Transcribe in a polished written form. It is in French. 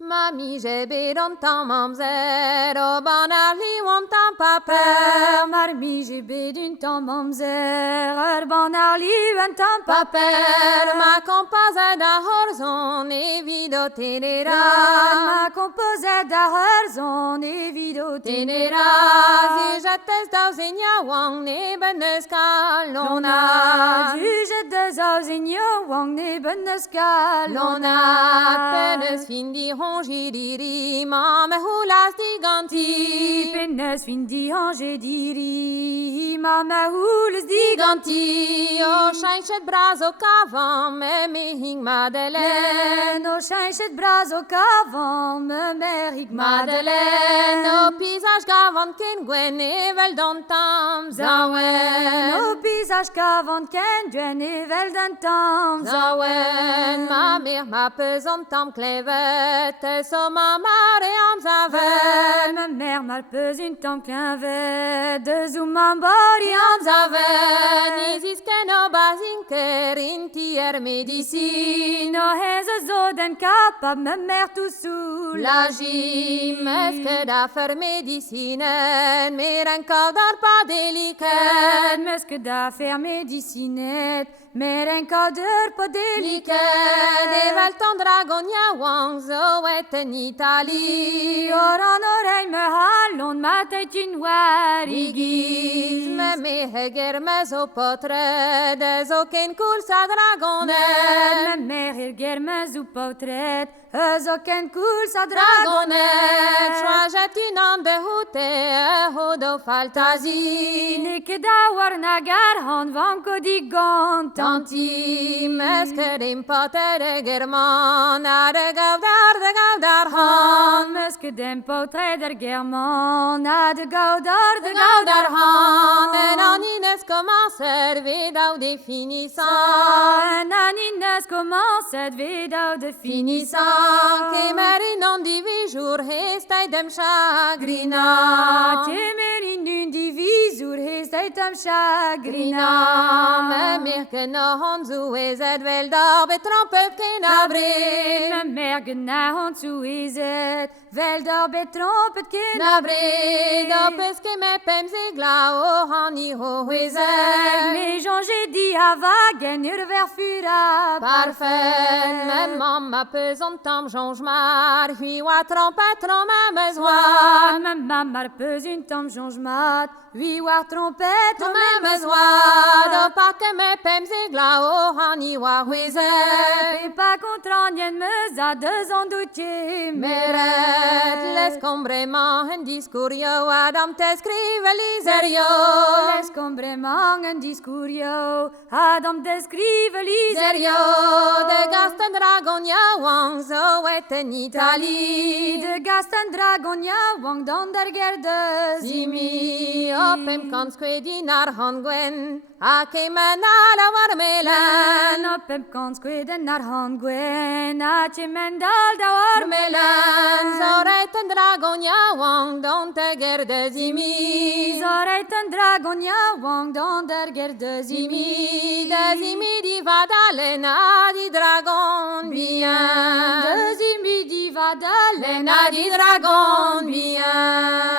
Mami, j'ai bédon tant mamzer, au banali wontan paper. Marmi, j'ai bédun tant mamzer, banali wentan Paper, ma composa da horzon, e vido tenera. Ma composé d'Arzon et vidéo Tenera, si jates dauzinha wang ne benes kalona. Juge de Zauzinho, Wang ne Benescal. Lona, penes fin di hongiriri, mame hulas di ganti. Penes fin di ange diri, Mama houles di Ganti, o shaichet brazo kavan, me mehing Madeleine. No chanchet bras au cavant, me mérique Madeleine, o pisage gavan ken gwen evel don tam zawen. No pisage cavant ken duen evel d'un temps. Zawen, ma mère ma pesant tam clevet, so ma mare am zaven. Ma mère mal pes une temps qu'un verre de zoom en body en Zaven, isis ken o bazinker in tier medicine. No has a zoden capable, ma mère tout sous La gym, est-ce que d'affaire médecine, mais un cadre pas délicat. Mesque d'affaires médicinette, mais un cadre pas délicat. Evel ton dragonia wang zo est en Italie. Or en oreille me hallon, ma tête une Igisme me heger me zo potre, des aucun cool sa dragonette. Ma mère il guerme ou portrait, aucun cool sa Dragonette, choisit une ande de houte, hodo faltasi. Nik da war nagar han vanko di gant. Tanti, meske din pote de german, de gaudar han. Mesque dem portrait der German, de gaudar de Gaudar han, en anines commencer vidau définissant. Nanines commence à vida de Finissant, que merinon divi jour hestai dem chagrina. Temerin d'une divisur hestait am chagrina. Me mirke no honzu ezet vel da betrompet ken abre. Ma mère gna hon zu izet, vel da betrompet ken Nabre, da peske me pemze gla o hani ho ezet. Mais Jean j'ai dit à vagen ver fura Parfait, même mamma pesant tam jongemar, hui wa trompet ma besoin. Ma maman pes une tom jongemat, oui war trompette Ma besoin, da pas que me pemze gla o hani wa ezet. Et pas contre en me za deux ans doutier Meret, l'escombrement en discurio, Adam te scrive liserio. L'escombrement un discourio, Adam descrive Liserio, l'iserio de Gaston Dragonia, Wangzo est en Italie. de Gaston Dragonia, Wang dans der Gerde Zimi, opem consque dinar hongwen, a kemena la warmelan. Opem consque den nar hangwen, a chemendal da war Melan, zoret en Dragonia, Wang don te gerde zimi. Zoret un Dragonia, Wang dans der Gerde Zimi, de zimi di vadalena di dragon bien. De Zimbi di Vadal Lena di dragon bien.